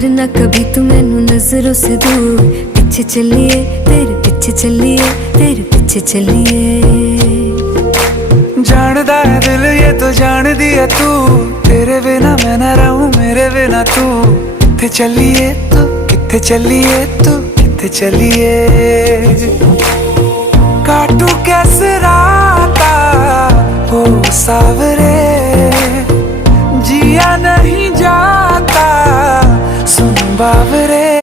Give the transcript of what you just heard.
करना कभी तू मैनू नजरों से दूर। पीछे चलिए तेरे पीछे चलिए तेरे पीछे चलिए। जानदा है दिल ये तो जान दिया तू, तेरे बिना मैं ना रहूं मेरे बिना तू। किथे चलिए तू किथे चलिए तू किथे चलिए। काटू कैसे राता हो सावे